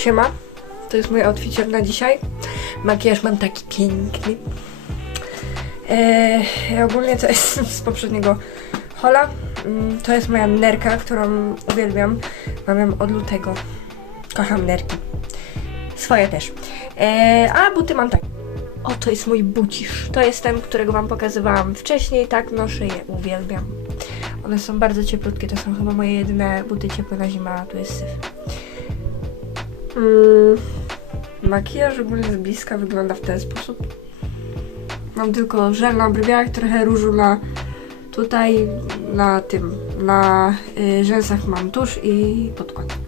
Siema, to jest mój outfit na dzisiaj. Makijaż mam taki piękny. Eee, ogólnie to jest z poprzedniego hola. Mm, To jest moja nerka, którą uwielbiam. Mam ją od lutego. Kocham nerki. Swoje też. Eee, a buty mam tak. O, to jest mój bucisz. To jest ten, którego wam pokazywałam wcześniej. Tak, noszę je, uwielbiam. One są bardzo cieplutkie, to są chyba moje jedyne buty ciepłe na zimę, a tu jest syf. Mm, makijaż ogólnie z bliska wygląda w ten sposób. Mam tylko żel na brwiach, trochę różu na tutaj, na tym, na y, rzęsach mam tusz i podkład.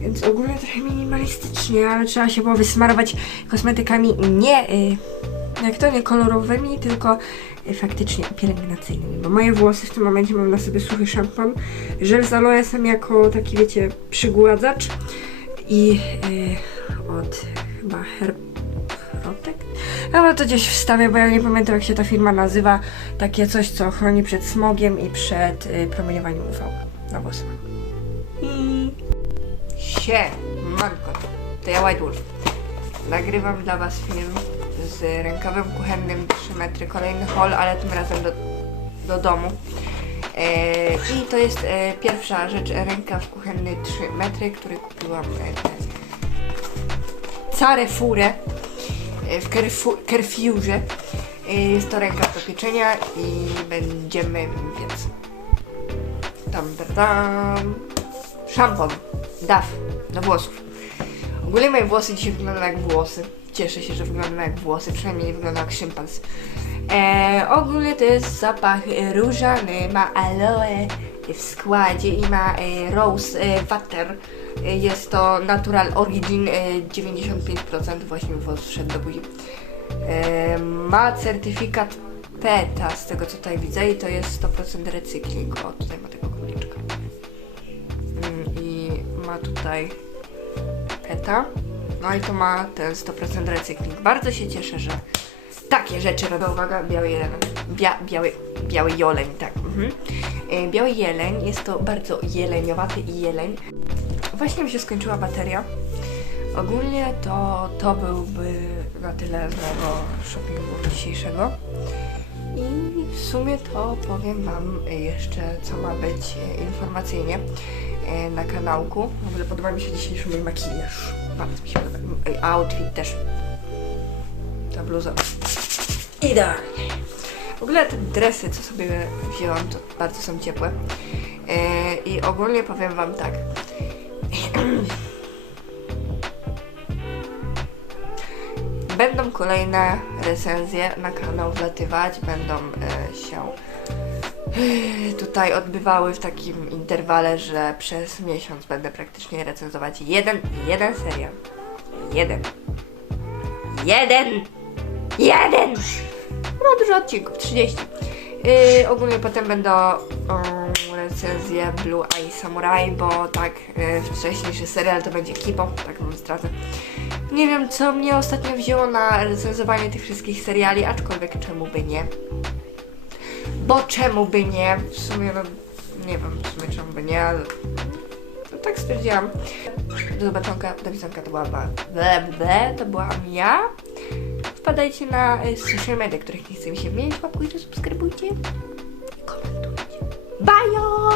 Więc ogólnie trochę minimalistycznie, ale trzeba się było wysmarować kosmetykami nie, y, jak to, nie kolorowymi, tylko y, faktycznie pielęgnacyjnymi. Bo moje włosy w tym momencie mam na sobie suchy szampon, żel z aloesem jako taki, wiecie, przygładzacz i y, od chyba Herprotek. Chyba to gdzieś wstawię, bo ja nie pamiętam jak się ta firma nazywa. Takie coś, co chroni przed smogiem i przed y, promieniowaniem UV na włosy. I się, Marko, to ja White Wolf. Nagrywam dla Was film z rękawem kuchennym 3 metry, kolejny haul, ale tym razem do, do domu. E, I to jest e, pierwsza rzecz, rękaw kuchenny 3 metry, który kupiłam e, te Carrefourę e, w Carrefour- Carrefourze. Jest to rękaw do pieczenia i będziemy, więc tam, tam, tam. Szampon, DAF do włosów. Ogólnie moje włosy dzisiaj wyglądają jak włosy. Cieszę się, że wyglądają jak włosy, przynajmniej nie wygląda jak szympans. E, ogólnie to jest zapach e, różany, ma aloe w składzie i ma e, rose e, water. E, jest to natural origin e, 95% właśnie włos wszedł do buzi. E, ma certyfikat PETA z tego co tutaj widzę i to jest 100% recykling. O, tutaj ma tego króliczka. Mm, I ma tutaj PETA. No i to ma ten 100% recykling. Bardzo się cieszę, że takie rzeczy robię. Uwaga, biały jeleń. Bia, biały, biały joleń, tak. Mhm. E, Biały jeleń jest to bardzo jeleniowaty jeleń. Właśnie mi się skończyła bateria. Ogólnie to, to byłby na tyle z mojego shoppingu dzisiejszego. I w sumie to powiem Wam jeszcze, co ma być e, informacyjnie e, na kanałku. W ogóle podoba mi się dzisiejszy mój makijaż. Bardzo mi się podoba. E, Outfit też. Ta bluza. Idealnie. W ogóle te dresy, co sobie wzięłam, to bardzo są ciepłe. I ogólnie powiem Wam tak. Będą kolejne recenzje na kanał wlatywać, będą e, się e, tutaj odbywały w takim interwale, że przez miesiąc będę praktycznie recenzować jeden, jeden serial. Jeden. Jeden! Jeden! No dużo odcinków, 30. Yy, ogólnie potem będą um, recenzje Blue Eye Samurai, bo tak yy, wcześniejszy serial to będzie Kipo, tak mam stratę. Nie wiem, co mnie ostatnio wzięło na recenzowanie tych wszystkich seriali, aczkolwiek czemu by nie. Bo czemu by nie? W sumie, no, nie wiem, w sumie czemu by nie, ale no, tak stwierdziłam. Do zobaczonka, do widzonka, to była ble, to byłam ja. Wpadajcie na y, social media, których nie chce mi się wymienić, łapkujcie, subskrybujcie i komentujcie. Bajo!